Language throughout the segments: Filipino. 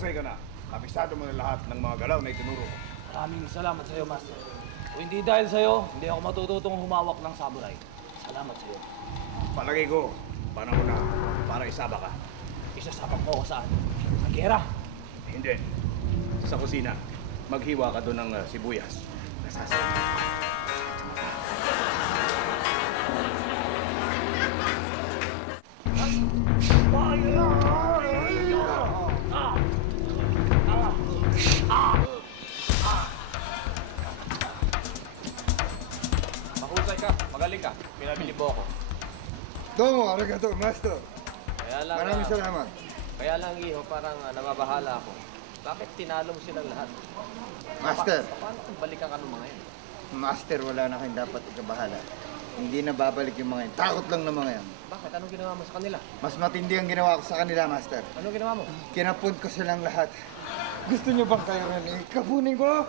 Mahusay ka na. Kabisado mo na lahat ng mga galaw na itinuro ko. Maraming salamat sa iyo, Master. Kung hindi dahil sa iyo, hindi ako matututong humawak ng samurai. Salamat sa iyo. Palagay ko, panahon na para isaba ka. Isasabak mo ako saan? Sa gera? Hindi. Sa kusina. Maghiwa ka doon ng sibuyas. Nasasarap. Mahusay ka, magaling ka. Pinabili mo ako. Domo, arigato, master. Kaya lang, Maraming salamat. Kaya lang, Iho, parang nababahala ako. Bakit tinalo mo silang lahat? Master. Paano kung balikan ka ng mga yan? Master, wala na kayong dapat ikabahala. Hindi na babalik yung mga yan. Takot lang ng mga yan. Bakit? Anong ginawa mo sa kanila? Mas matindi ang ginawa ko sa kanila, Master. Anong ginawa mo? Kinapun ko silang lahat. Gusto niyo bang kayo rin ikabunin ko?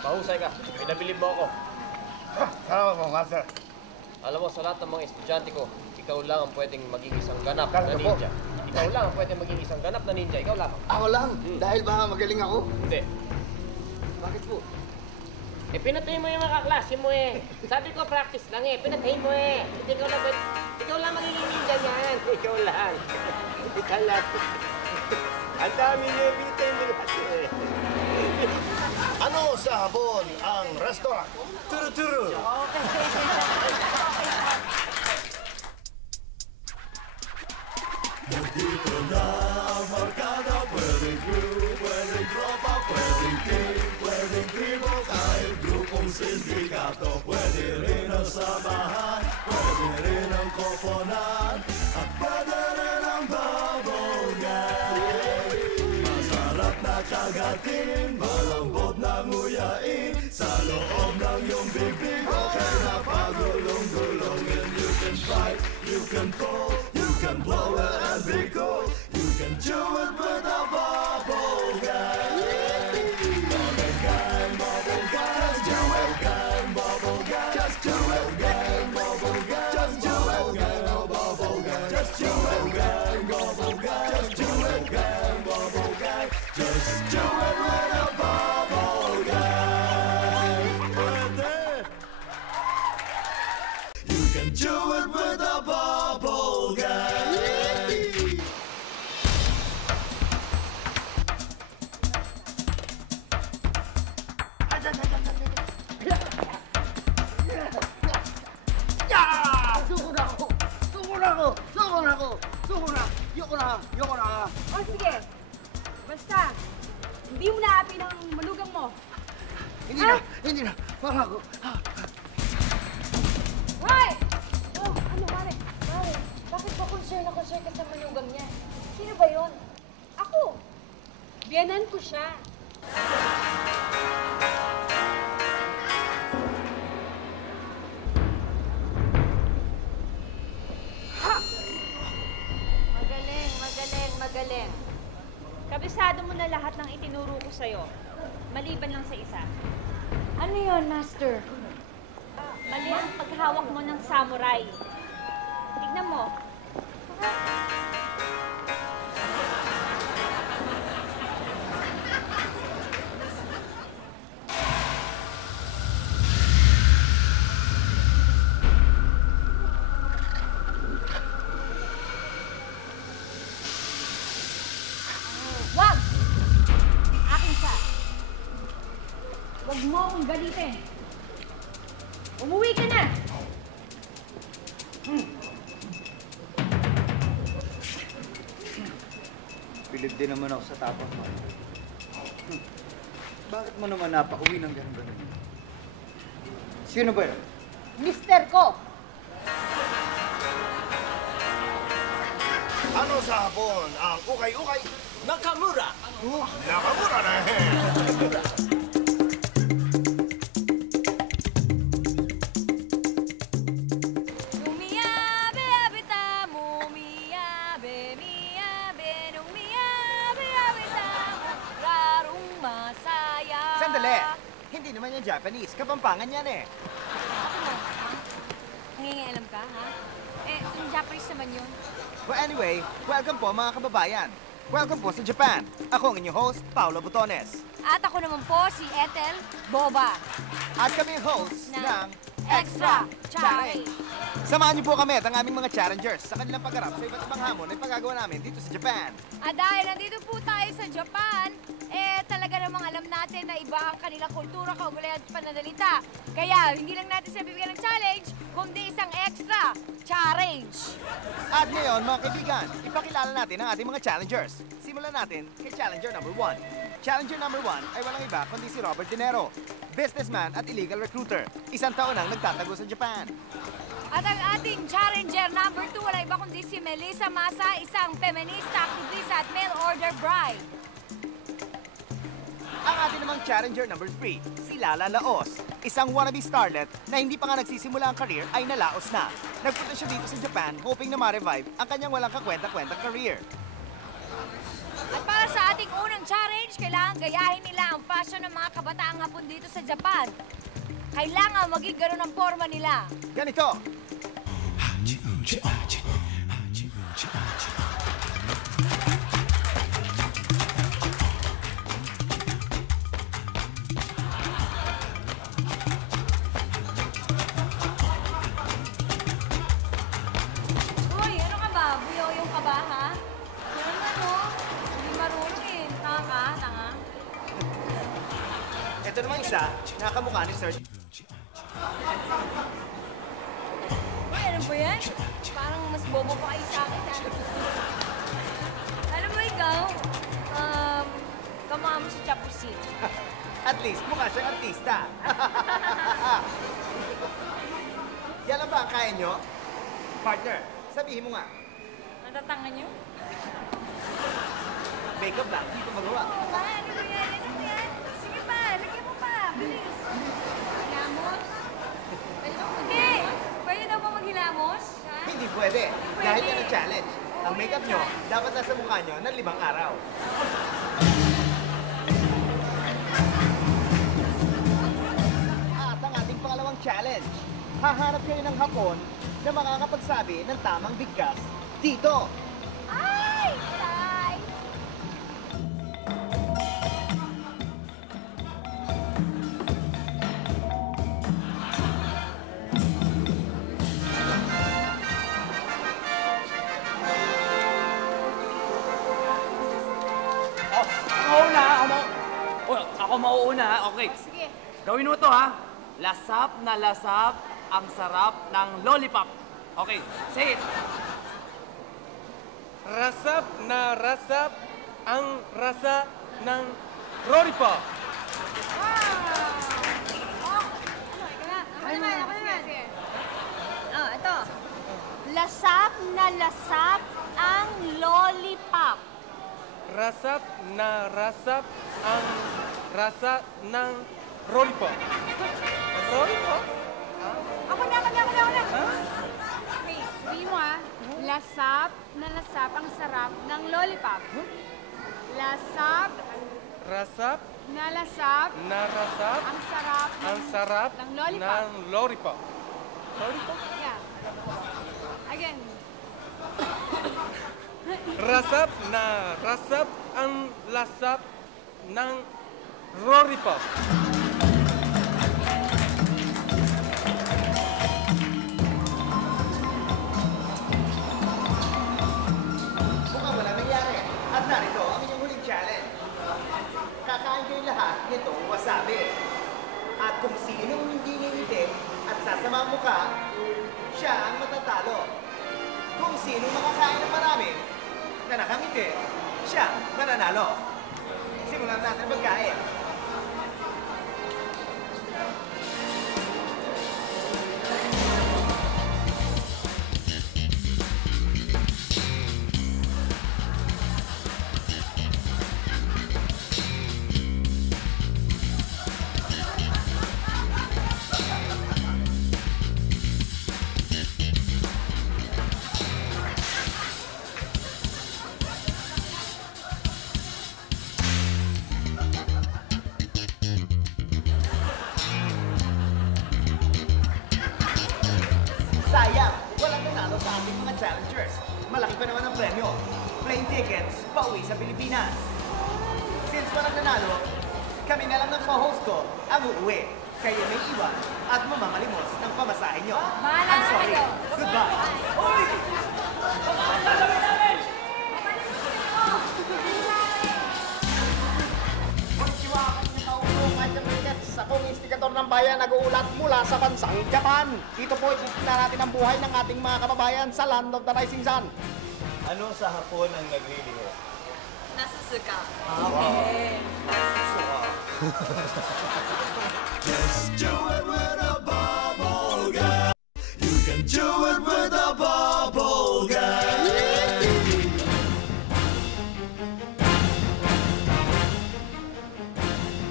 Mahusay ka. Pinabili mo ako. Salamat mo, Master. Alam mo, sa lahat ng mga estudyante ko, ikaw lang ang pwedeng maging isang ganap na Talaga po? ninja. Ikaw lang ang pwedeng maging isang ganap na ninja. Ikaw lang. Ako lang? Dahil ba magaling ako? Hindi. Bakit po? Eh, pinatay mo yung mga kaklase mo eh. Sabi ko, practice lang eh. Pinatay mo eh. Hindi ikaw lang magiging ninja yan. Ikaw lang. Ikaw lang. Ang dami niyo, pinatay mo lahat eh. Ano sa hapon ang restaurant? Turu-turu! Nandito na ang barkada, pwedeng crew, pwedeng tropa, pwedeng team, pwedeng tribo, kahit grupong sindikato, pwede rin ang samahan, pwede rin ang koponan, at pwede rin ang babongan. Masarap na kagatin, malambot na nguyain, sa loob ng iyong bibig, okay na pagulong-gulong, and you can fight, you can pull, you can blow it and be cool. You can chew it with a bubble gang. Bubble gang, bubble gang. Just do it, gang, bubble gang. Just do it, gang, bubble gang. Just do it, gang, bubble gang. Just do it, gang, bubble gang. Just do it, gang, bubble gang. Just do it with a bubble gang. You can do it with a bubble gang. O sige, basta, hindi mo naapin ang malugang mo. Hindi na. Mama ko. Hoy! Oh, ano, pare? Pare, bakit ba concern ka sa manugang niya? Sino ba yon? Ako. Biyanan ko siya. Magaling. Kabisado mo na lahat ng itinuro ko sa'yo. Maliban lang sa isa. Ano yon, Master? Mali ang paghawak mo ng samurai. Tignan mo. Wag! Akin siya. Wag mo akong galitin. Umuwi ka na! Bilib din naman ako sa tapang mo. Bakit mo naman napauwi ng ganun-ganun? Sino ba yun? Mister ko! Ano sa hapon ang ukay-ukay? Nakamura! Nakamura na eh! Sandali! Hindi naman yan Japanese. Kapampangan yan eh. Nangingialam ka, ha? Yung Japanese naman yun. Well, anyway, welcome po mga kababayan. Welcome po sa Japan. Ako ang inyong host, Paolo Botones. At ako naman po, si Ethel Boba. At kami ang host ng Extra Chai. Samahan niyo po kami at ang aming mga challengers sa kanilang pagharap sa iba't ibang hamon na ipagagawa namin dito sa Japan. At dahil nandito po tayo sa Japan, talaga namang alam natin na iba ang kanilang kultura, kaugalian at pananalita. Kaya hindi lang natin sila bibigyan ng challenge, kundi isang extra challenge. At ngayon, mga kaibigan, ipakilala natin ang ating mga challengers. Simulan natin kay challenger number 1. Challenger number 1 ay walang iba kundi si Robert Dinero, businessman at illegal recruiter. 1 taon nang nagtatago sa Japan. At ang ating challenger number 2, wala iba kundi si Melissa Masa, isang feminista, aktivista at mail order bride. Ang ating namang challenger number 3, si Lala Laos, isang wannabe starlet na hindi pa nga nagsisimula ang career ay nalaos na. Nagpunta siya dito sa Japan hoping na ma-revive ang kanyang walang kakwenta-kwentang career. At para sa ating unang challenge, kailangan gayahin nila ang fashion ng mga kabataang hapon dito sa Japan. Kailangan maging ganun ang forma nila. Ganito. Uy, ano ka ba? Buyoyong ka ba, ha? Ano ano? Hindi marunong eh. Tanga ka? Tanga? Ito naman isa, nakakamukha ni Sir. Uy, ano ba yan? Parang mas bobo pa kayo sa akin, ha? Alam mo ikaw, kamukha mo si Chapusin. At least, mukha siyang artista. Yan lang ba ang kaya nyo? Partner, sabihin mo nga. Natatanga niyo? Makeup lang, hindi ko magawa. Ano ba yan? Ano ba yan? Sige pa, lagyan mo pa. Bilis. Hilamos? Hindi! Pwede daw ba maghilamos? Ha? Hindi pwede. Pwede. Dahil yan ang challenge. Ang makeup nyo, dapat nasa mukha nyo ng 5 araw. At ang ating pangalawang challenge. Hahanap kayo ng hapon na makakapagsabi ng tamang bigkas dito. Ay! Tay! Ako mauuna, ha? Okay. Sige. Gawin mo to, ha? Lasap na lasap ang sarap ng lollipop. Okay, say it. Rasap na rasap ang rasa ng lollipop. Ako naman. Sige. Oh, ito. Lasap na lasap ang lollipop. Rasap na rasap ang rasa ng lollipop. Lollipop? Ako na. Okay, sabihin mo lasap na lasap ang sarap ng lollipop. Lasap Rasap na lasap na rasap ang sarap ang sarap ng lollipop. ng lollipop. Lollipop? Yeah. Again. Rasap na rasap ang lasap ng lollipop. Mukhang wala nangyari. At narito ang inyong huling challenge. Kakain kayo lahat nitong wasabi. At kung sinong hindi ngingiti at sasama ang mukha, siya ang matatalo. Kung sinong makakain ng marami na nakangiti, siya mananalo. Simulan natin magkain. challengers. Malaki pa naman ang premyo. Plane tickets, pauwi sa Pilipinas. Since walang nanalo, kami na lang ng co-host ko ang uuwi. Kayo may iwan at mamamalimos ng pamasahe nyo. Bahala I'm na sorry. kayo. Goodbye. Konnichiwa, Kauro Michael Ricketts. Akong instigator ng bayan nag-uulat mula sa bansang Japan. Dito po itistina natin ang buhay ng ating mga kababayan sa Land of the Rising Sun. Ano sa hapon ang nagliliho? Nasusuka. Just do it with a bubble gum. You can do it with a bubble gum.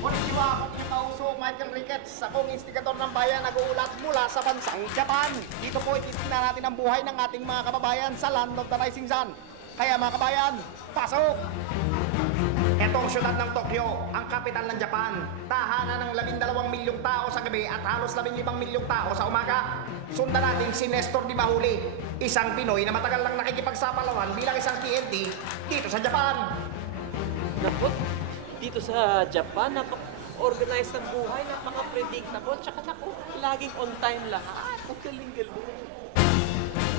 Konnichiwa, akong Kauso Michael Ricketts. Akong instigator ng bayan nag-uulat mula sa bansang Japan. Dito po itistina natin ang buhay ng ating mga kababayan sa Land of the Rising Sun. Kaya mga kabayan, pasok! Itong syudad ng Tokyo, ang kapital ng Japan, tahanan ng 12 milyong tao sa gabi at halos 15 milyong tao sa umaga. Sundan natin si Nestor Di Mahuli, isang Pinoy na matagal lang nakikipagsapalaran bilang isang TNT dito sa Japan. Naku, dito sa Japan, napaka-organized ang buhay, napaka-predictable, tsaka naku, laging on time lahat. Ang galing-galing.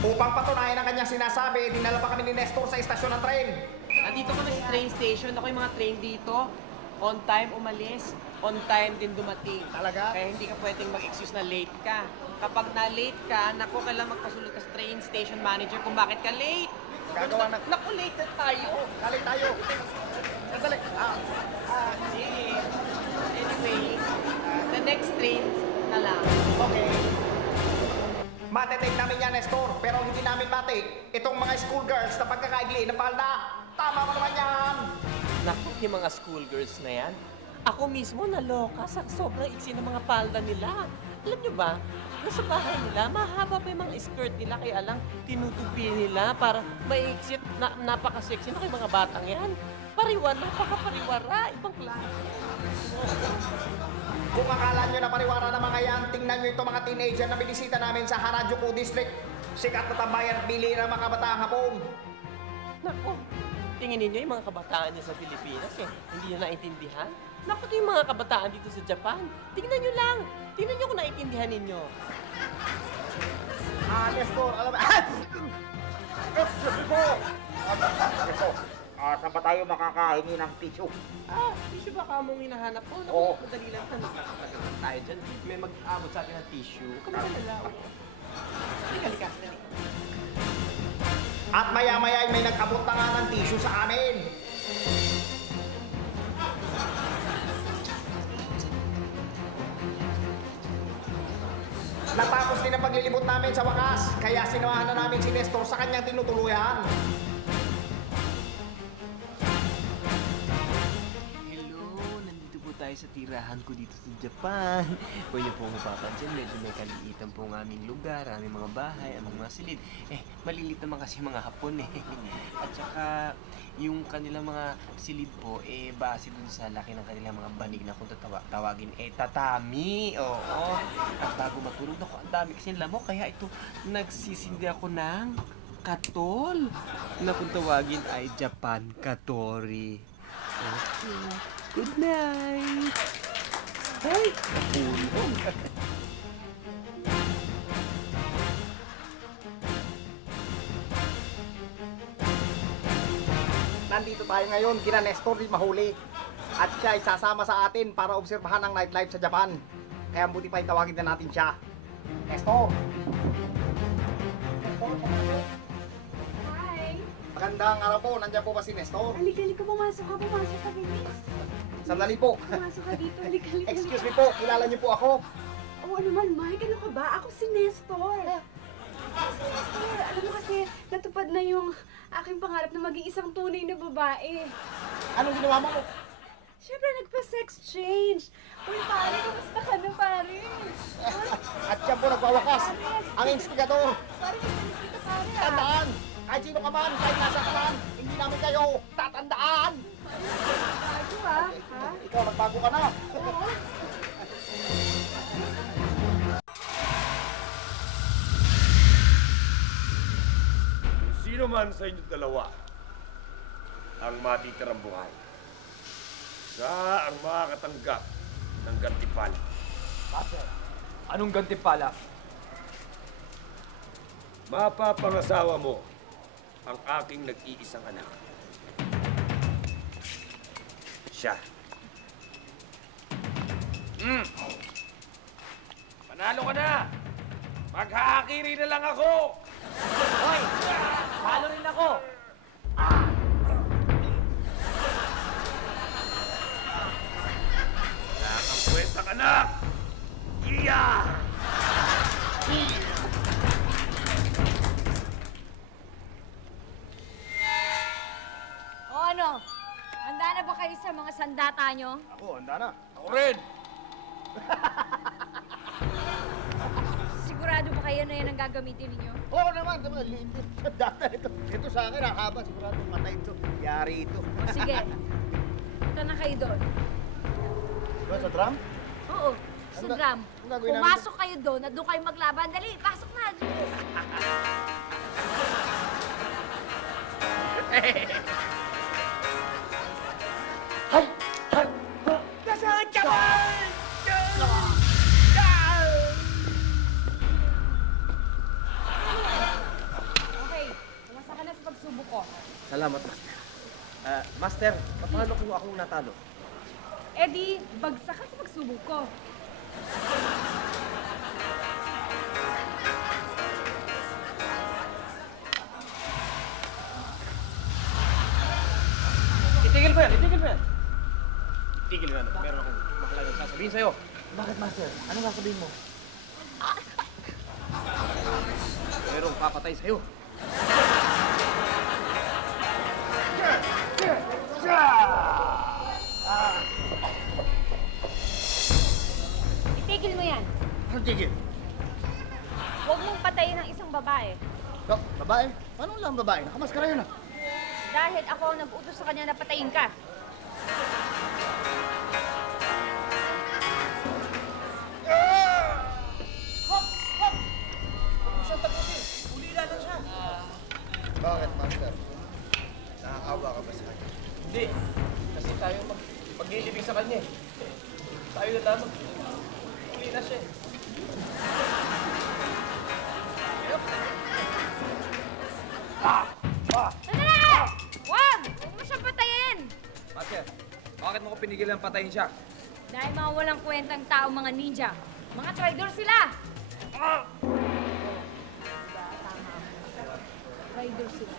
Upang patunayan ang kanyang sinasabi, dinala pa kami ni Nestor sa istasyon ng tren. Nandito kami sa train station. Ako yung mga train dito. On time umalis, on time din dumating. Talaga? Kaya hindi ka pwedeng mag-excuse na late ka. Kapag na-late ka, naku, kailangan magpasulot ka sa train station manager kung bakit ka late. Gagawa na. Naku, late na tayo. Galing tayo. Sandali. Anyway, the next train na lang. Okay. Matetake namin yan, Nestor, pero hindi namin matake itong mga schoolgirls na pagkakaigli ng palda. Tama mo naman yan! Naku, yung mga schoolgirls na yan, ako mismo naloka sa sobrang iksi ng mga palda nila. Alam nyo ba, nasa bahay nila, mahaba pa yung mga skirt nila, kaya lang tinutupi nila para maiksi at napaka-sexy. Naku, yung mga batang yan. Pariwara, napaka-pariwara, ibang klase. Kung akala nyo na pariwara ng mga yan, tingnan nyo itong mga teenager na binisita namin sa Harajuku District. Sikat na tambayan at bili ng mga kabataang Hapon. Naku, tingin ninyo yung mga kabataan niya sa Pilipinas hindi nyo naintindihan? Naku, yung mga kabataan dito sa Japan, tingnan nyo lang. Tingnan nyo kung naintindihan ninyo. Nestor, alam mo... Excuse me po! Saan ba tayo makakahingi ng tissue? Tissue ba ka mong hinahanap ko? Naku, Oo. madali lang. Nagkakaroon tayo dyan. May mag-abot sa atin ng tissue. Kamadala. Halika. At maya-maya may nag-abot na nga ng tissue sa amin. Natapos din ang paglilibot namin sa wakas, kaya sinamahan na namin si Nestor sa kanyang tinutuluyan. Tayo sa tirahan ko dito sa Japan. Kung niyo po mapapansin, medyo may kaliitan po ang aming lugar, aming mga bahay, aming mga silid. Malilit naman kasi mga Hapon At saka, yung kanilang mga silid po, base dun sa laki ng kanilang mga banig na kung tawagin, tatami. Oo. At bago matulog, naku, ang dami kasi lamok. Kaya ito, nagsisindi ako ng katol. Na kung tawagin ay Japan Katori. Okay. Good night! Ay! Napulong! Nandito tayo ngayon, kina Nestor Di Mahuli. At siya ay sasama sa atin para obserbahan ang nightlife sa Japan. Kaya buti pa itawagin na natin siya. Nestor! Hi! Magandang araw po, nandiyan po ba si Nestor? Halika, pumasok ka, bilis. Sandali po. Pumasok ka dito, halika. Excuse me po, kilala niyo po ako. Oo naman, Mike, ano ka ba? Ako si Nestor. Nestor, alam mo kasi, natupad na yung aking pangarap na maging isang tunay na babae. Anong ginawa mo? Siyempre, nagpa-sex change. Uy, pare, kamusta ka na, pare? At siya po nagwawakas, ang instigador. Pare, nagpalis kita, pare, ah. Tandaan, kahit sino ka man, kahit nasa kanan, hindi namin kayo tatandaan. Bago, ah. Ha? Ikaw, nagbago ka na. Oo. naman sa inyo dalawa ang matitirang buhay. Siya ang makakatanggap ng gantimpala. Master, anong gantimpala? Mapapangasawa mo ang aking nag-iisang anak. Siya. Panalo ka na! Maghahakiri na lang ako! Hoy! Palo rin ako! Wala kang kwentang anak! Iya! O ano? Handa na ba kayo sa mga sandata nyo? Ako, handa na. Ako rin! Sigurado ba kayo na yan ang gagamitin ninyo? Oo naman, diba? Data ito. Ito sa akin, haba. Sigurado matay ito. Yari ito. O sige, punta na kayo doon. Diba sa drum? Oo, sa drum. ang gagawin namin Pumasok kayo doon at doon kayo maglaban. Dali, pasok na. Bilis. Nasaan ka ba? Okay, pumasa ka na sa pagsubok ko. Salamat, Master. Master, paano kung akong natalo? Eh di, bagsak ka sa pagsubok ko. Itigil ko yan, itigil ko yan. Tigil na. Meron akong mahalagang sasabihin sa'yo. Bakit, Master? Anong sasabihin mo? Merong papatay sa'yo. Itigil mo yan. Ano tigil? Huwag mong patayin ang isang babae. Babae? Paano lang babae? Nakamaskara yun ah. Dahil ako ang nag-utos sa kanya na patayin ka. Hop! Hop! Huwag mo siyang tapusin. Ulila lang siya. Bakit, Master? Nakakawa ka ba sa kanya? Hindi. Kasi tayo maglilibing sa kanya eh. Tayo na lamang. Uli na siya eh. Sandali! Wag! Huwag mo siyang patayin! Master, bakit mo ko pinigilan patayin siya? Dahil mga walang kwentang tao mga ninja. Mga traitor sila! Diba? Tama. Traitor sila.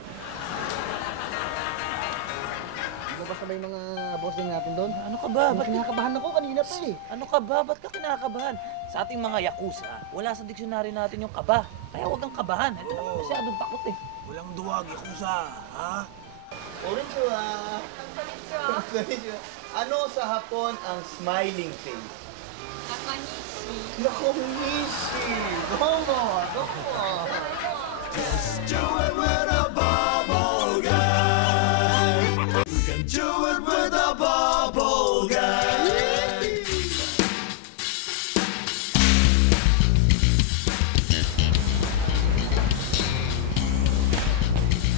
Di ba basta may mga bossing natin doon? Ano ka ba? Ba't Kinakabahan ako kanina pa eh. Ano ka ba? Ba't ka kinakabahan? Sa ating mga yakuza, wala sa diksyonary natin yung kaba. Kaya huwag kang kabahan. Ito naman masyadong takot eh. Walang duwag, Yakuza, ha? Konnichiwa. Konnichiwa. Ano sa Hapon ang smiling face? Nakonishi. Domo. Just do it with a bubble gang. You can do it with a bubble gang.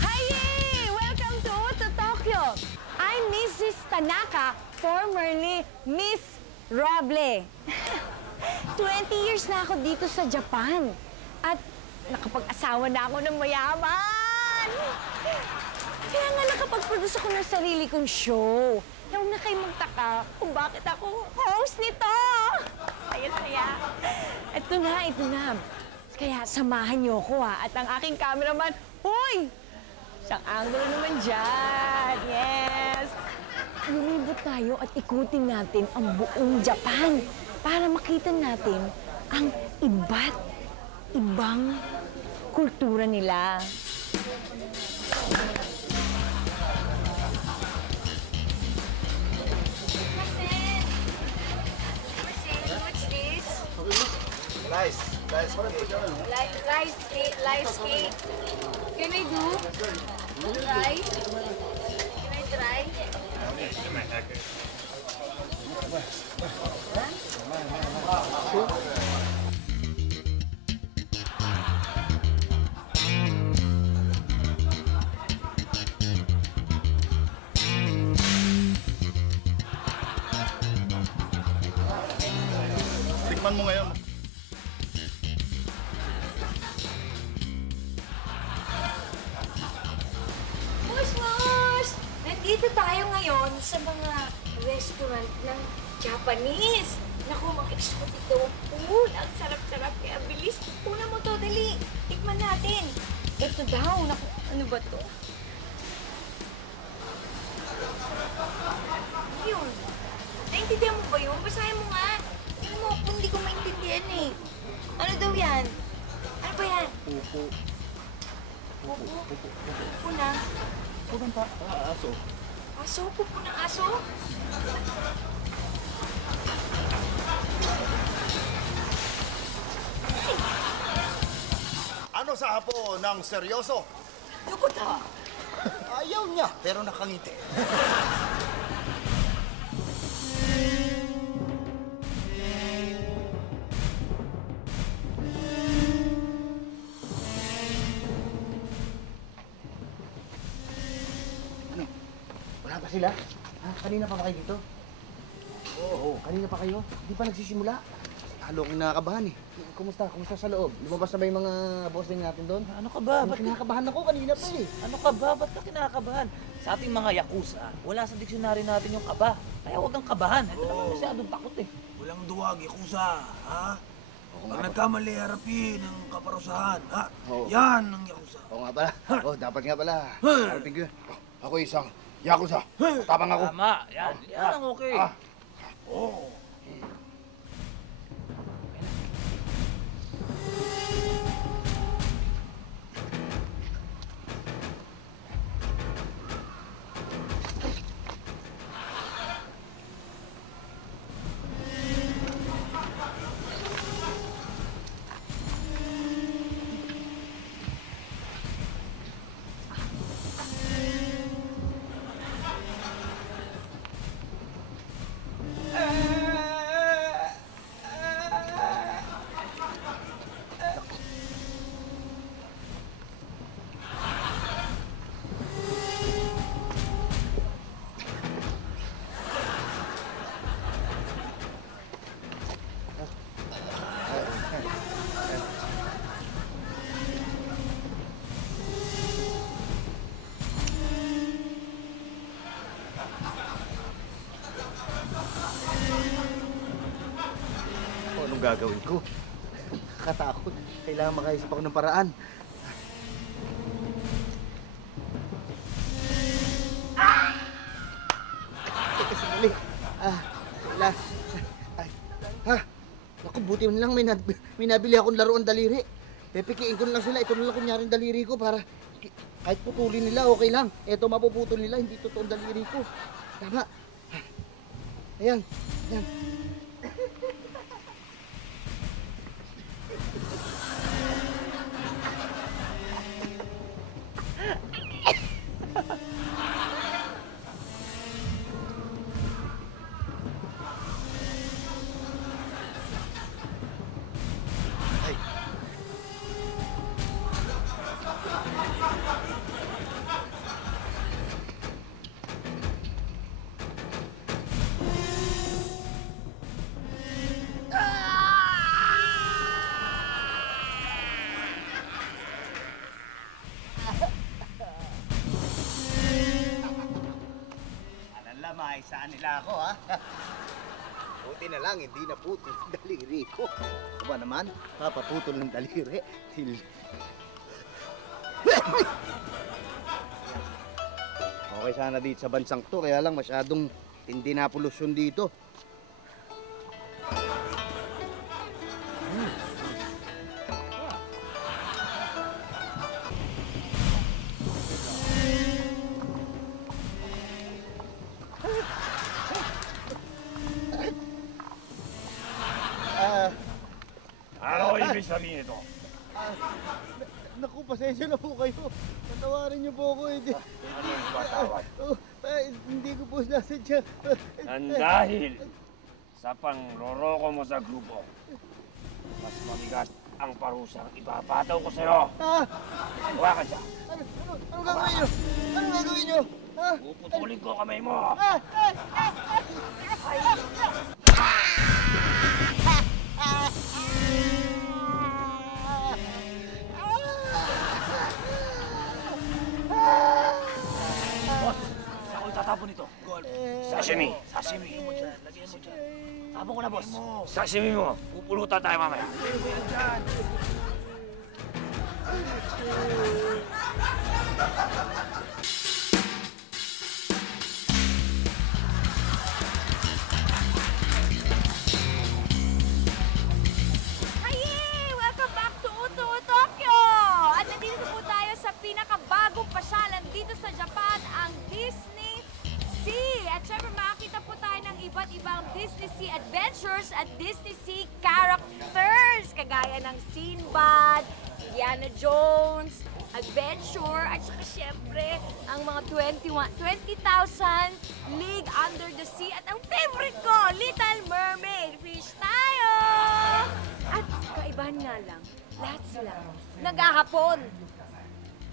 Hi! Welcome to Tokyo! I'm Mrs. Tanaka, formerly Miss Roble. 20 years na ako dito sa Japan. At nakapag-asawa na ako ng mayaman. Kaya nga nakapag-produce ako ng sarili kong show. Kaya huwag na kayo magtaka kung bakit ako host nito. Saya-saya. Ito na. Kaya samahan niyo ko ha. At ang aking cameraman, hoy! Isang angulo naman dyan. Yes! Lumibot tayo at ikutin natin ang buong Japan para makita natin ang iba't ibang kultura nila. What's this? Rice Cake. Can I do? Rice? Can I try? Tikman mo ngayon. Mosh! Nandito tayo ngayon sa mga restaurant ng Japanese. Naku, mag-export ito. Ang sarap-sarap. Kaya bilis. Una mo to, dali. Tikman natin. Ito daw. Naku, ano ba to? Yun. Naintindihan mo ba yun? Basahin mo nga. Tingnan mo, kung hindi ko maintindihan eh. Ano daw yan? Ano ba yan? Pupo. Pupo? Pupo na? Pupo ng aso. Aso? Pupo ng aso? Ano sa hapon ng seryoso? Yukuta! Ayaw niya, pero nakangiti. Ano? Wala pa sila? Ha? Kanina pa ba kayo dito? Oo, kanina pa kayo? Hindi pa nagsisimula? Lalo akong nakakabahan eh. Kumusta? Kumusta sa loob? Lumabas na ba yung mga bossing natin doon? Ano ka ba? Ba't kinakabahan ako kanina pa eh? Ano ka ba? Ba't ka kinakabahan? Sa ating mga yakuza, wala sa diksyonary natin yung kaba. Kaya huwag kang kabahan. Ito naman masyadong takot eh. Walang duwag, Yakuza, ha? Pag nagkamali, harapin ang kaparusahan, ha? Oo. Yan ang Yakuza. Oo nga pala. Oo, dapat nga pala. Harapin ko yun. Ako isang yakuza. Tapang ako. Tama. Yan. Yan ang okay. Oo. Anong gagawin ko? Katakot. Kailangan makaisip ako ng paraan. Teka, sandali. Wala. Naku, buti mo lang may nabili akong laruan daliri. Pepikiin ko na lang sila. Ito na lang kunyaring daliri ko para kahit putulin nila, okay lang. Ito mapuputol nila, hindi totoong daliri ko. Tama. Ayan. Ayan. Saan nila ako, ha? Buti na lang, hindi naputol ng daliri ko. Ano ba naman? Papaputol ng daliri. Okay sana dito sa bansang to, kaya lang masyadong hindi na polusyon dito. Ano ibig sabihin ito? Naku, pasensya na po kayo. Patawarin niyo po ako. Hindi ko po nasadya. Dahil sa pangloroko mo sa grupo, mas mabigat ang parusang ipapataw ko sa'yo. Hawakan siya. Ano gagawin niyo? Ano gagawin niyo? Puputulin ko kamay mo. Sashimi mo dyan. Lagyan mo dyan. Tama ko na, boss. Sashimi mo. Pupulutan tayo mamaya. Lagyan mo yan dyan. Welcome back to Uto Tokyo! At nandito po tayo sa pinakabagong pasyalan dito sa Japan, ang Disney Sea. At syempre makakita po tayo ng iba't ibang Disney Sea adventures at Disney Sea characters. Kagaya ng Sinbad, Indiana Jones, Adventure, at saka syempre ang mga 20,000 League Under the Sea. At ang favorite ko, Little Mermaid. Fish tayo! At kaibahan nga lang, lahat sila naghahapon.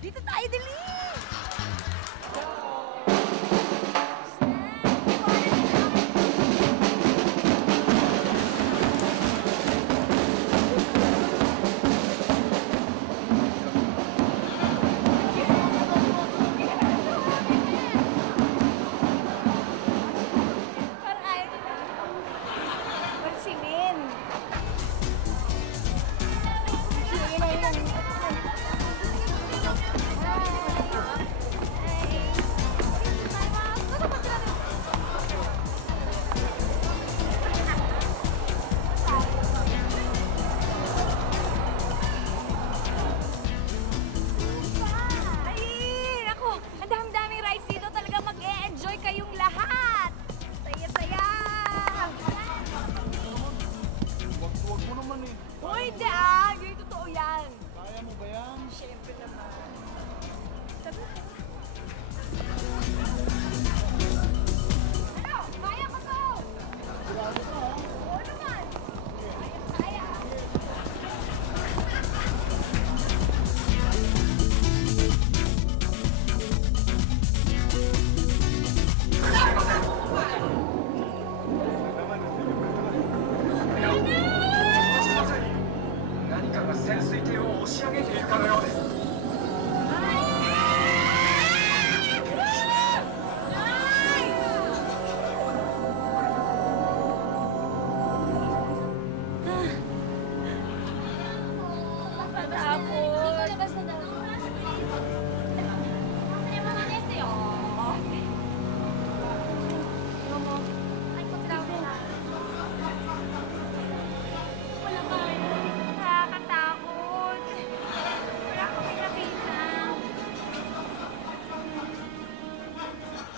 Dito tayo, dali!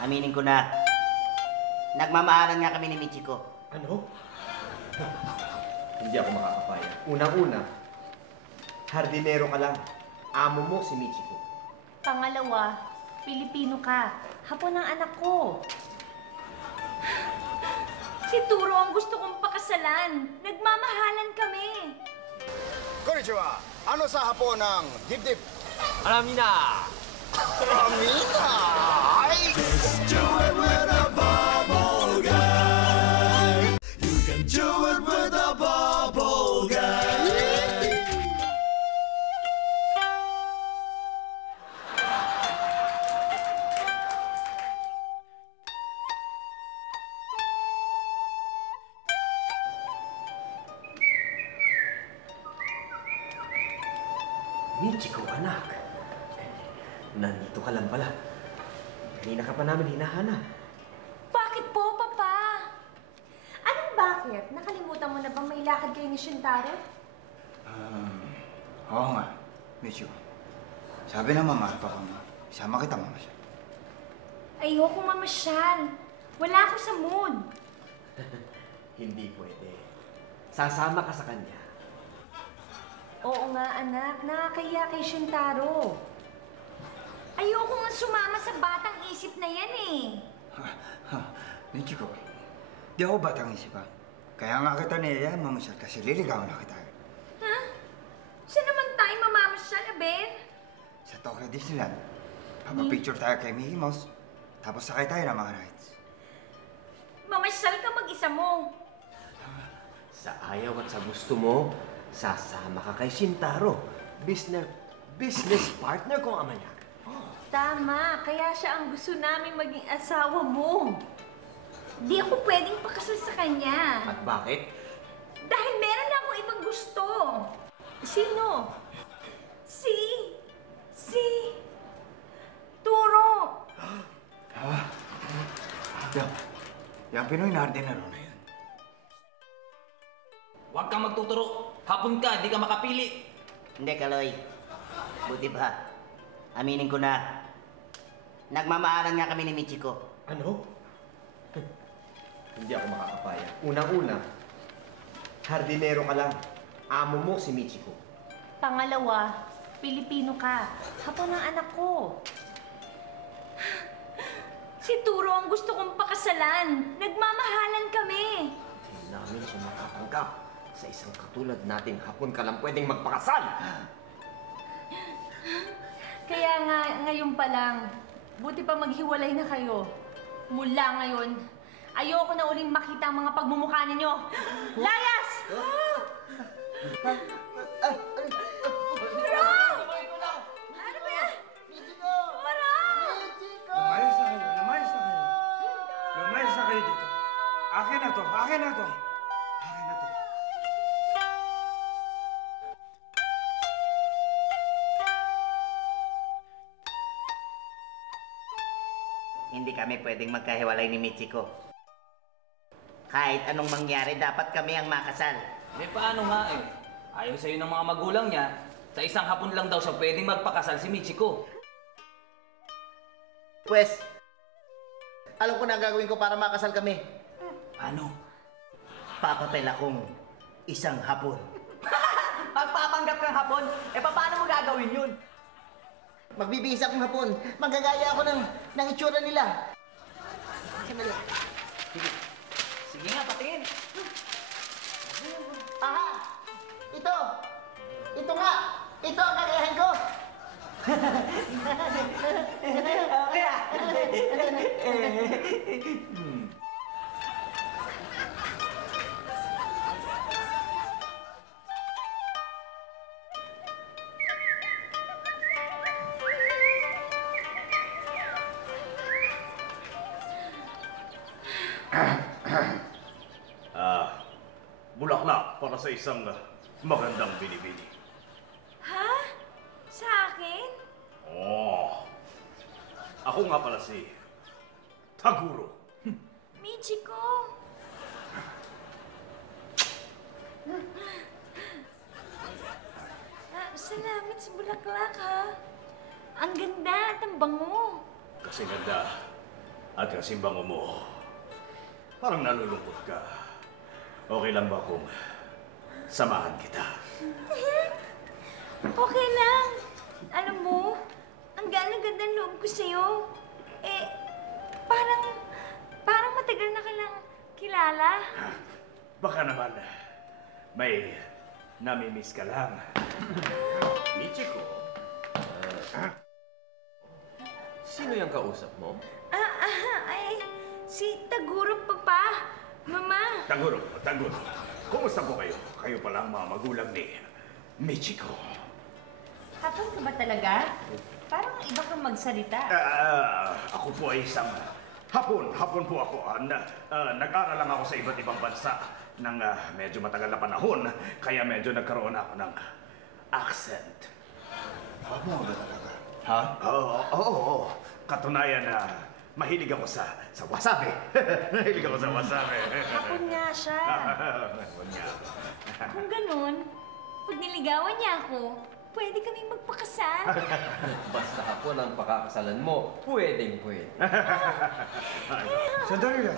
Aminin ko na, nagmamahalan nga kami ni Michiko. Ano? Hindi ako makakapayag. Unang-una, hardinero ka lang. Amo mo si Michiko. Pangalawa, Pilipino ka. Hapon ang anak ko. Si Turo ang gusto kong pakasalan. Nagmamahalan kami. Konnichiwa! Ano sa hapon ng dibdib? Alamina! Alamina! Just do it with a bubble guy. You can do it with a bubble guy. Michiko, anak. Nandito ka lang pala. Kanina ka pa namin hinahanap. Bakit po, Papa? Anong bakit? Nakalimutan mo na bang may lakad kayo ni Shintaro? Oo nga, Michiko. Sabi ng mama, baka isama kita mamasyal. Ayoko mamasyal. Wala ako sa mood. Hindi pwede. Sasama ka sa kanya. Oo nga, anak. Nakakahiya kay Shintaro. Ayoko nga sumama sa batang isip na yan eh. Michiko, di ako batang isip ha. Kaya nga kita nila mamasyal kasi liligawan na kita. Ha? Saan naman tayo mamamasyal, Aber? Sa Tokyo Disneyland. Papapicture tayo kay Mickey Mouse. Tapos sakay tayo ng mga rides. Mamasyal ka mag-isa mo. Sa ayaw at sa gusto mo, sasama ka kay Shintaro. Business partner ko ang ama niya. Tama. Kaya siya ang gusto namin maging asawa mo. Di ako pwedeng pakasal sa kanya. At bakit? Dahil meron na akong ibang gusto. Sino? Si Turo. Yung Pinoy Hardinero na yun. Huwag kang magtuturo. Hapon ka, di ka makapili. Hindi, Kaloy. Buti ba? Aminin ko na. Nagmamahalan nga kami ni Michiko. Ano? Hindi ako makakapaya. Unang-una, hardinero ka lang. Amo mo si Michiko. Pangalawa, Pilipino ka. Hapon ang anak ko. Si Turo ang gusto kong pakasalan. Nagmamahalan kami. Hindi namin siya makatanggap. Sa isang katulad nating hapon ka lang pwedeng magpakasal. Kaya nga, ngayon pa lang, buti pa maghiwalay na kayo. Mula ngayon, ayoko na uling makita ang mga pagmumukha ninyo. Layas! Ano ba yan? Lumayas na kayo, lumayas na kayo. Lumayas na kayo dito. Akin na to, akin na to. Akin na to. Hindi kami pwedeng magkahiwalay ni Michiko. Kahit anong mangyari, dapat kami ang makasal. Paano nga eh? Ayaw sa'yo ng mga magulang niya. Sa isang hapon lang daw siya pwedeng magpakasal si Michiko. Pwes, alam ko na ang gagawin ko para makasal kami. Ano? Papapel akong isang hapon. Magpapanggap kang hapon? Paano mo gagawin yun? Magbibihis akong hapon. Manggagaya ako ng itsura nila. Sige. Sige nga, patingin. Aha! Ito! Ito nga! Ito ang gagayahin ko! Okay ah. Bulaklak para sa isang magandang binibini. Ha? Sa akin? Oh, ako nga pala si Taguro. Michiko. Salamat sa bulaklak, ha? Ang ganda at ang bango. Kasi ganda at kasi bango mo. Parang nalulungkot ka. Okay lang ba kung samahan kita? Okay lang. Alam mo, ang ganda ng loob ko sa'yo. Parang matagal na ka lang kilala. Baka naman may nami-miss ka lang. Michiko? Sino yung kausap mo? Si Taguro, Papa. Mama. Taguro. Kumusta po kayo? Kayo pala ang mga magulang ni Michiko. Hapon ka ba talaga? Parang iba kang magsalita. Ako po ay isang hapon po ako. Nag-aral lang ako sa iba't ibang bansa ng medyo matagal na panahon. Kaya medyo nagkaroon ako ng accent. Hapon ba talaga? Ha? Oo. Katunayan na mahilig ako sa wasabi. Mahilig ako sa wasabi. Hapon nga siya. Hapon nga. Kung ganun, pag niligawan niya ako, pwede kaming magpakasal. Basta hapon ang pakakasalan mo, pwede. Sandali lang.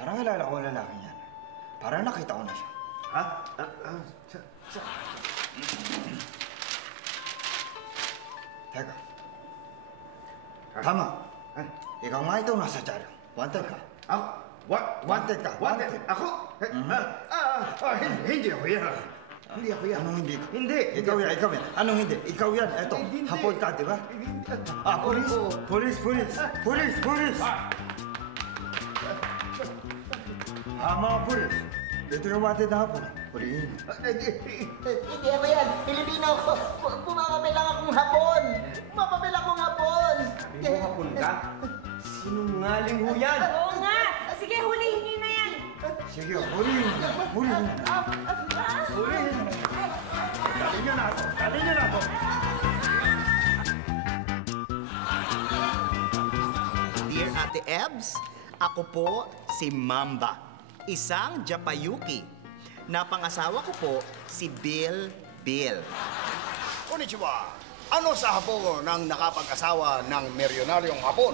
Parang alala ko ang lalaki niyan. Parang nakita ko na siya. Ha? Teka. Tama. Ikaw nga ito nasa dyaryo. Wanted ka. Ako? Wanted ka. Wanted? Ako? Hindi ako yan. Hindi ako yan. Anong hindi ka? Hindi. Ikaw yan. Anong hindi? Ikaw yan. Eto, hapon ka, di ba? Police! Mga pulis. Ito yung wanted na hapon. Pulihin. Hindi ako yan. Pilipino ako. Pumapapel lang akong hapon. Pumapapel akong hapon. Sabi mo hapon ka? Si Sinungaling ho yan! Oo nga! Sige, hulihin niyo na yan! Sige, hulihin na. Hulihin na. Hulihin na. Dali nyo na ako. Dali nyo na ako. Dear Ate Ebs, ako po si Mamba, isang Japayuki. Napangasawa ko po si Bill. Konnichiwa. Ano sa Hapon ng nakapag-asawa ng milyonaryong Hapon?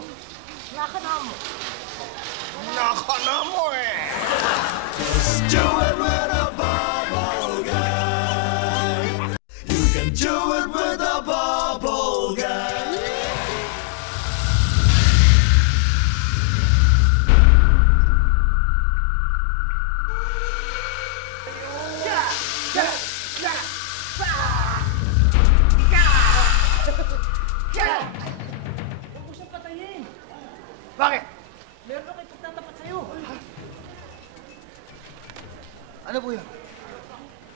Nakanamo. Nakanamo eh! Just do it with a bubble guy. You can do it with a bubble guy. Huwag mo siyang patayin. Bakit? Meron ako ipagtatapat sa'yo. Ano po yun?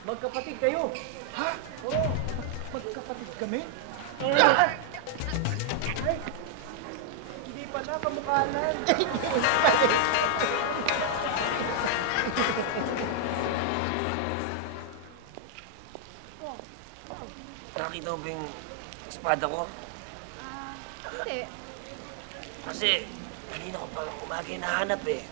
Magkapatid kayo. Ha? Oo. Magkapatid kami? Ah! Ay, hindi pala, kamukhalan. Nakita mo ba yung espada ko? Hindi. Kasi kanina ko pa umaga hinahanap eh.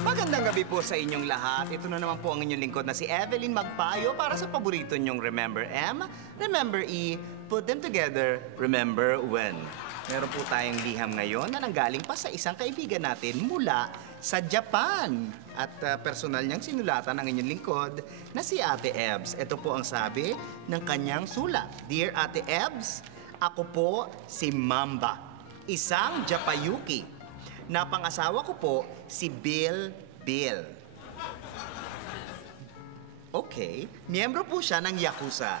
Magandang gabi po sa inyong lahat. Ito na naman po ang inyong lingkod na si Evelyn Magpayo para sa paborito niyong Remember M, Remember E, Put Them Together, Remember When. Meron po tayong liham ngayon na nanggaling pa sa isang kaibigan natin mula sa Japan. At personal niyang sinulatan ang inyong lingkod na si Ate Ebs. Ito po ang sabi ng kanyang sulat. Dear Ate Ebs, ako po si Mamba, isang Japayuki. Napangasawa ko po si Bill. Okay, miyembro po siya ng Yakuza.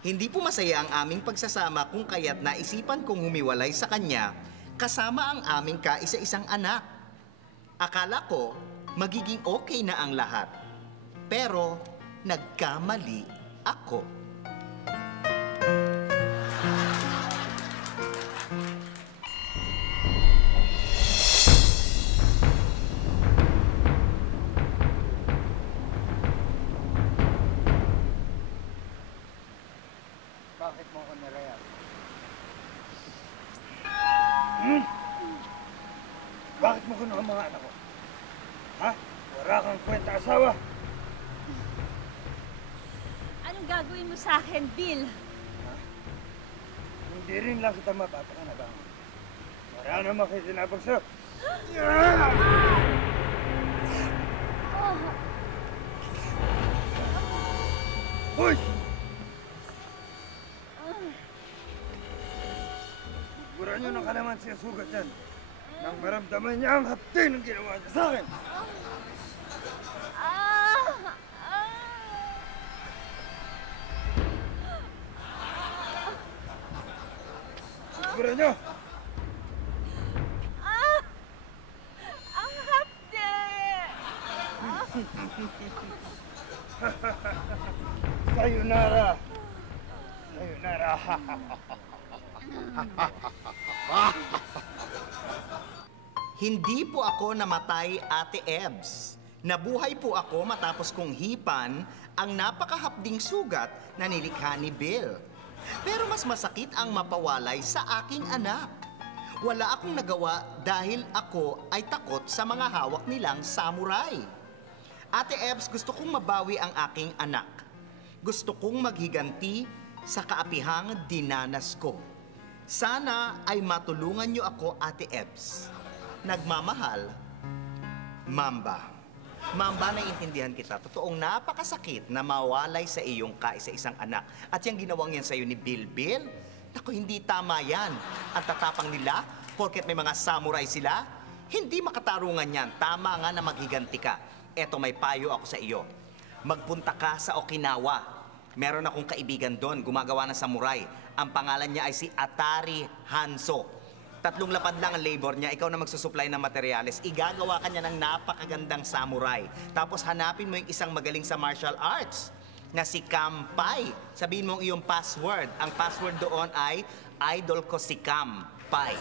Hindi po masaya ang aming pagsasama kung kaya't naisipan kong humiwalay sa kanya kasama ang aming kaisa-isang anak. Akala ko magiging okay na ang lahat. Pero nagkamali ako. Bakit mo ako nirayan? Bakit mo kinuha mga anak ko? Ha? Wala kang kwenta asawa. Anong gagawin mo sa akin, Bill? Hindi rin lang kita mapapakanabangan. Wala naman kayo sinabang sa'yo. Hoy! Sigura nyo ng kalaman siya sugat yan. Nang maramdaman niya ang hapti ng ginawa niya sa akin. Sigura nyo! Ang hapde! Sayonara! Sayonara! Hindi po ako namatay, Ate Ebs. Nabuhay po ako matapos kong hipan ang napakahapding sugat na nilikha ni Bill. Pero mas masakit ang mapawalay sa aking anak. Wala akong nagawa dahil ako ay takot sa mga hawak nilang samurai. Ate Ebs, gusto kong mabawi ang aking anak. Gusto kong maghiganti sa kaapihang dinanas ko. Sana ay matulungan niyo ako, Ate Ebs. Nagmamahal, Mamba. Mamba, naiintindihan kita. Totoong napakasakit na mawalay sa iyong kaisa-isang anak. At yung ginawang yan sa'yo ni Bill. Naku, hindi tama yan. Ang tatapang nila, porket may mga samurai sila, hindi makatarungan yan. Tama nga na maghiganti ka. Eto, may payo ako sa iyo. Magpunta ka sa Okinawa. Meron akong kaibigan doon, gumagawa ng samurai. Ang pangalan niya ay si Atari Hanzo. 3 lapad lang ang labor niya, ikaw na magsusupply ng materyales. Igagawa ka niya ng napakagandang samurai. Tapos hanapin mo yung isang magaling sa martial arts na si Kampay. Sabihin mo ang iyong password. Ang password doon ay, idol ko si Kampay.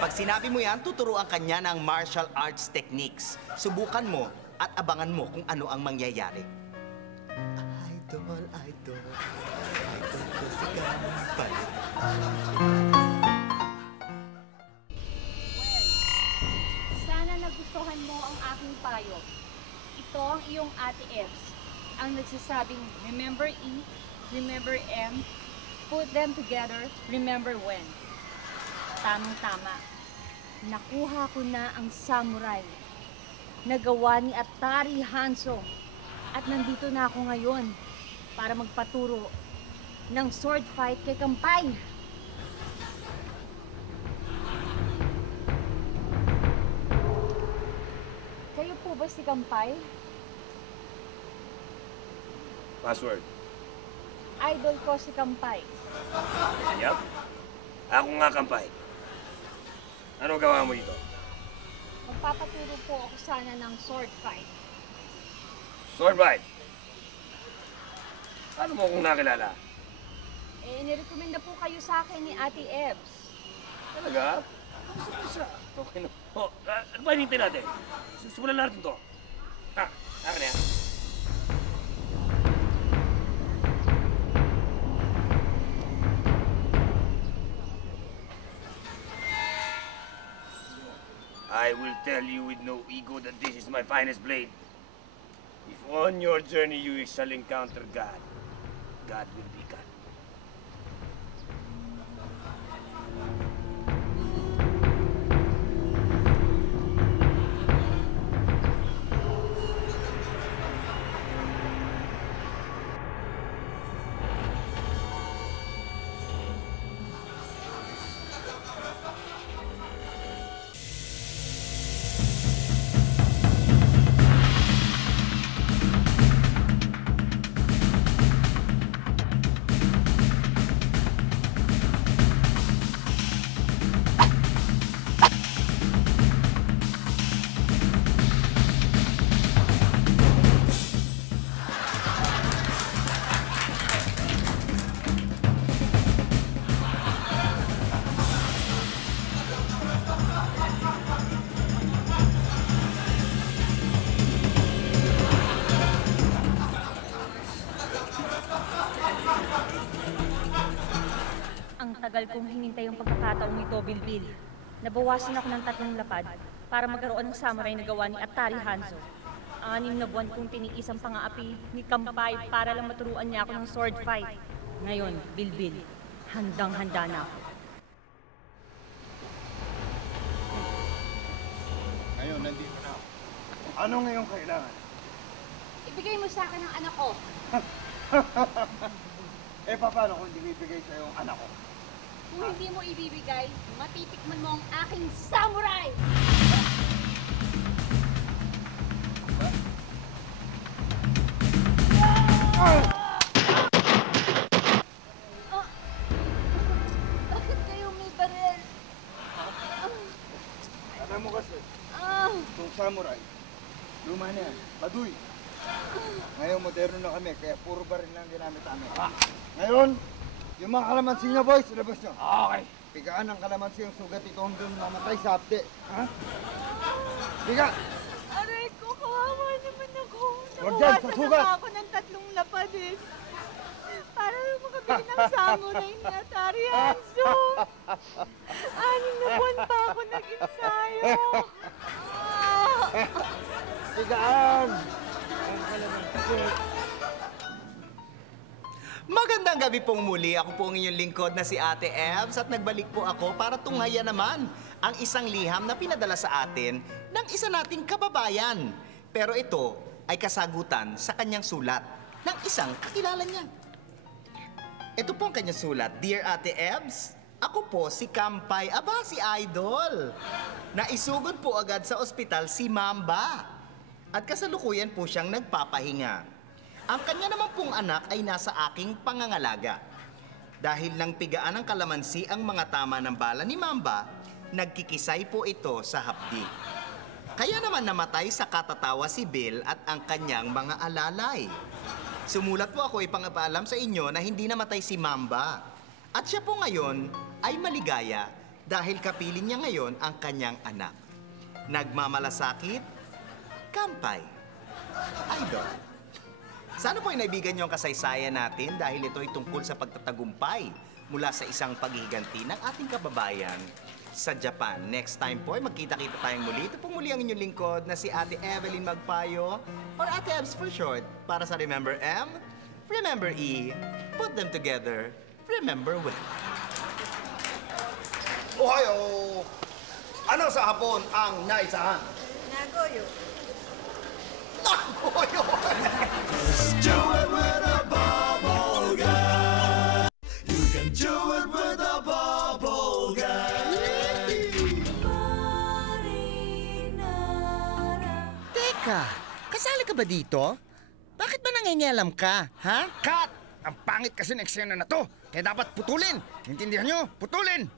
Pag sinabi mo yan, tuturuan ka niya ng martial arts techniques. Subukan mo at abangan mo kung ano ang mangyayari. Idol, idol, idol ko si Kampay. Sana nagustuhan mo ang aking payo. Ito ang iyong Ate Ebs, ang nagsasabing, remember E, remember M, put them together, remember when. Tamang-tama. Nakuha ko na ang samurai. Nagawa ni Atari Hanzo. At nandito na ako ngayon para magpaturo ng sword fight kay Kampay. Kayo po ba si Kampay? Password. Idol ko si Kampay. Yup. Ako nga, Kampay. Ano gawa mo dito? Magpapaturo po ako sana ng sword fight. Sword fight? Paano mo kung nakilala? Nirekomenda po kayo sa akin ni Ate Ebs. Talaga? Isa. Okay na. Ano ba hinintay natin? Simulan natin to. Akin na yan. I will tell you with no ego that this is my finest blade. If on your journey you shall encounter God, God will be God. Tagal kong hinintay yung pagkakataong ito, Bilbil. Nabawasan ako ng 3 lapad para magkaroon ng samurai na gawa ni Atari Hanzo. 6 na buwan kong tiniis ang pang-aapi ni Kampay para lang maturuan niya ako ng sword fight. Ngayon, Bilbil, handang-handa na ako. Ngayon, nandito na ako. Ano ngayon kailangan? Ibigay mo sa akin ang anak ko. Paano kung hindi ibigay sa'yo ang anak ko? Kung hindi mo ibibigay, matitikman mo ang aking samurai! Bakit kayo may baril? Alam mo kasi, itong samurai, luma na yan, baduy. Ngayon, moderno na kami, kaya puro baril lang ginamit namin. Ngayon, yung mga kalamansi niya, boys, ilabas nyo. Okay. Pigaan ng kalamansi yung sugat ito hanggang mamatay sa hapde. Ha? Piga! Aray ko, kawawa naman ako. Huwag dyan, sa sugat! Nabawasan ako ng 3 lapad eh. Para makabili ng samurai ni Atari Hanzo. 6 na buwan pa ako nag-ensayo. Pigaan! Magandang gabi pong muli. Ako po ang inyong lingkod na si Ate Ebs at nagbalik po ako para tunghayan naman ang isang liham na pinadala sa atin ng isa nating kababayan. Pero ito ay kasagutan sa kanyang sulat ng isang kakilala niya. Ito po ang kanyang sulat. Dear Ate Ebs, ako po si Kampay, aba si Idol. Naisugod po agad sa ospital si Mamba. At kasalukuyan po siyang nagpapahinga. Ang kanya naman pong anak ay nasa aking pangangalaga. Dahil nang pigaan ng kalamansi ang mga tama ng bala ni Mamba, nagkikisay po ito sa hapdi. Kaya naman namatay sa katatawa si Bill at ang kanyang mga alalay. Sumulat po ako ipangapaalam sa inyo na hindi namatay si Mamba. At siya po ngayon ay maligaya dahil kapiling niya ngayon ang kanyang anak. Nagmamalasakit, Kampay. Idol. Sana po ay naibigan niyo ang kasaysayan natin dahil ito ay tungkol sa pagtatagumpay mula sa isang paghihiganti ng ating kababayan sa Japan. Next time po ay magkita-kita tayong muli. Ito pong muli ang inyong lingkod na si Ate Evelyn Magpayo or Ate Ebs for short. Para sa Remember M, Remember E, put them together, remember well. Ohayo! Ano sa hapon ang naisahan? Nagoyo. Nagoyo! Do it with a bubble gum. You can do it with a bubble gum. Teka, kasali ka ba dito? Bakit ba nangingialam ka, ha? Cut! Ang pangit kasi ng eksena na to. Kaya dapat putulin. Intindihan nyo? Putulin!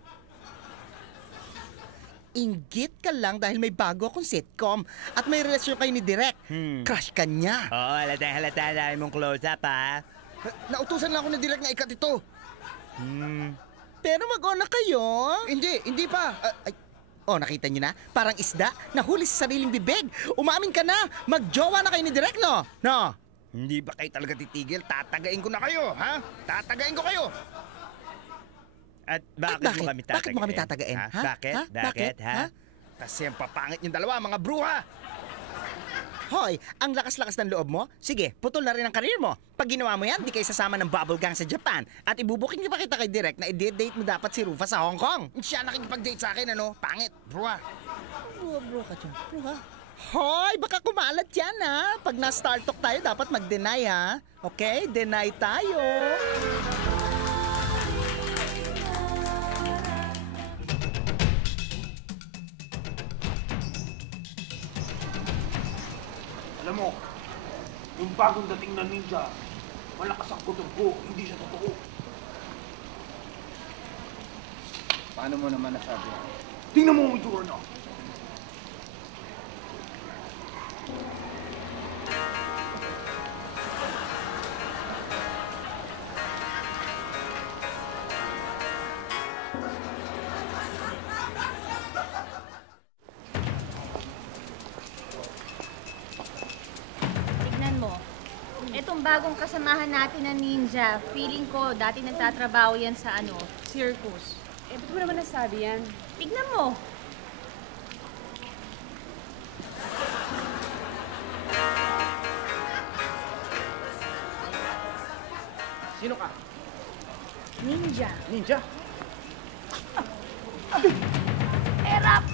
Inggit ka lang dahil may bago akong sitcom at may relasyon kayo ni Direk. Crush ka niya. Oo, halata na mong close-up, ha? Nautusan lang ako ni Direk na ikat ito. Pero mag-on na kayo. Hindi pa. Nakita niyo na? Parang isda, nahuli sa sariling bibig. Umamin ka na. Magjowa na kayo ni Direk, no? No? Hindi ba kayo talaga titigil? Tatagain ko na kayo, ha? Tatagain ko kayo. At bakit mo kami tatagain? Bakit mo kami tatagain? Ha? Bakit? Ha? Bakit? Ha? Kasi ang papangit yung dalawa, mga bruha. Hoy, ang lakas-lakas ng loob mo? Sige, putol na rin ang karir mo. Pag ginawa mo yan, di kayo sasama ng bubble gang sa Japan. At ibubuking pa kita kay Direk na i-date mo dapat si Rufa sa Hong Kong. Siya nakikipag-date sa akin, ano? Pangit, bruha. Bro ka dyan. Bruha? Hoy, baka kumalat yan, ha? Pag na-start talk tayo, dapat mag-deny, ha? Okay? Deny tayo. Alam mo, yung bagong dating na ninja, malakas ang kutob ko, hindi siya totoo. Paano mo naman nasabi? Tingnan mo ang itsura niya. Itong bagong kasamahan natin na ninja, feeling ko dati nagtatrabaho yan sa circus. Eh, ba't mo naman nasabi yan? Tignan mo. Sino ka? Ninja. Ninja? Rap!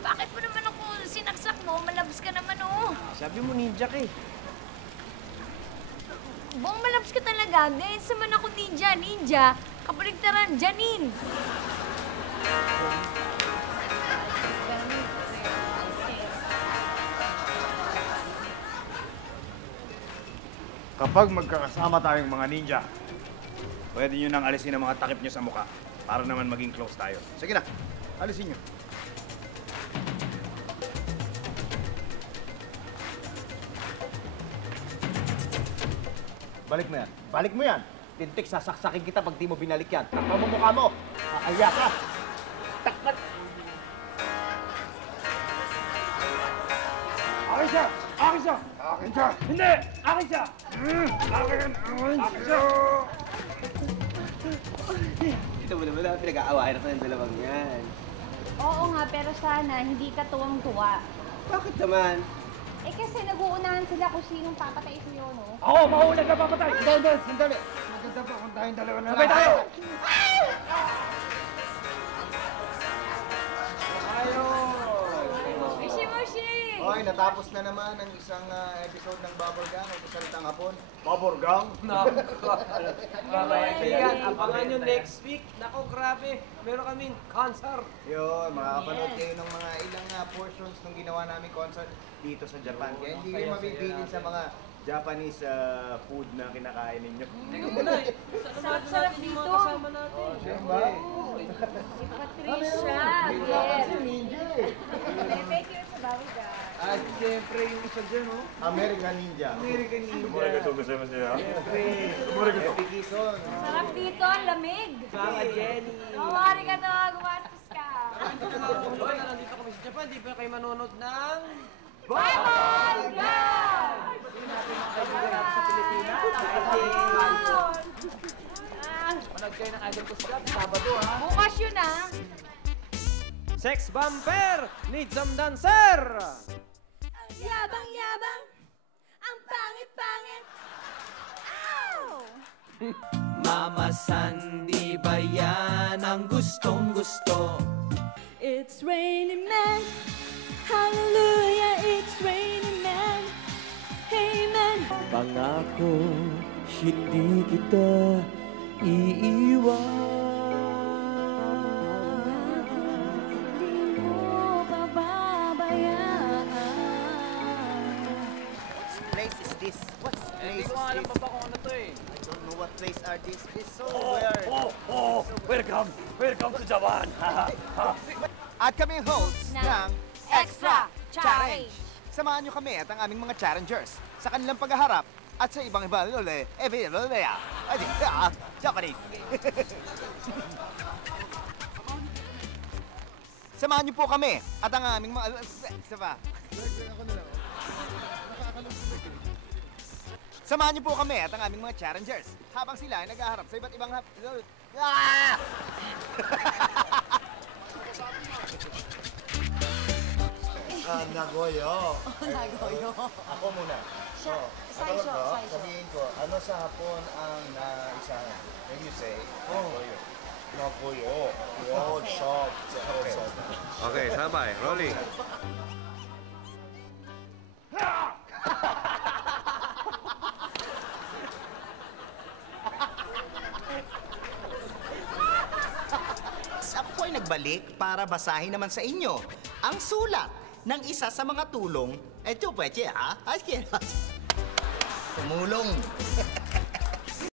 Bakit mo naman ako sinaksak mo? Malabs ka naman, oh. Sabi mo ninja ka eh. Buong malabs ka talaga. Dahil sa man ako ninja. Ninja, kabaligtaran, Janine. Kapag magkakasama tayong mga ninja, pwede nyo nang alisin ang mga takip nyo sa mukha para naman maging close tayo. Sige na, alisin nyo. Balik mo yan. Balik mo yan. Tintik, sasaksakin kita pag di mo binalik yan. Takpan mo mukha mo. Kakaya ka. Takpan. Akin siya! Akin siya! Akin siya! Hindi! Akin siya! Akin siya! Ito mo naman na pinag-aawain ako ng dalawang yan. Oo nga, pero sana hindi ka tuwang-tuwa. Bakit naman? Eh kasi nag-uunahan sila kung sinong papatay sa'yo, no? Ako, mauna ka papatay! Sandali. Maganda pa kung tayong dalawa na lang. Sabay tayo! Moshi! Hoy, natapos na naman ang isang episode ng Bubble Gang o Salitang Hapon. Bubble Gang? Kaibigan, abangan nyo next week. Nako, grabe. Meron kaming concert. Yun, makakapanood kayo ng mga ilang portions ng ginawa namin concert dito sa Japan. Kaya hindi kayo mabibilin sa mga Japanese food na kinakain ninyo. Teka muna eh. Sarap-sarap dito. Kasama natin. Siyempre. Si Patricia. Siyempre, yung isa dyan, oh. American Ninja. American Ninja. Arigatou gozaimasu. Siyempre. Pikison. Sarap dito, ang lamig. Saka Jenny. Mawari ka to, gumastos ka. Nandito kami sa Japan, di ba kayo manonood ng... Bible Girl! Sa Pilipinas. Manood kayo ng Idol Coast Club, Sabado, ha? Bukas yun, ah. Sex Bumper! Need some dancer! Yabang-yabang, ang pangit-pangit. Ow! Mama Sandy ba yan ang gustong-gusto? It's raining men, hallelujah, it's raining men, amen. Pangako, hindi kita iiwan. Di mo pababayaan. What place is this? What Hindi place ko is alam this? pa ba kung ano to eh. I don't know what place are this. This so weird. Welcome to Japan. At kami ang hosts ng Extra Challenge. Samahan niyo kami at ang aming mga challengers sa kanilang paghaharap at sa ibang iba Japanese. Samahan niyo po kami at ang aming mga... Samahan niyo po kami at ang aming mga challengers habang sila ay naghaharap sa iba't ibang... Nagoyo. Nagoyo. Ako muna. Sabihin ko, ano sa Hapon ang naisahan? When you say, Nagoyo. Nagoyo. Wow, shop. Okay, sabay. Rolling. Ako ay nagbalik para basahin naman sa inyo ang sulat ng isa sa mga tulong. Ito pwede ha? Tumulong.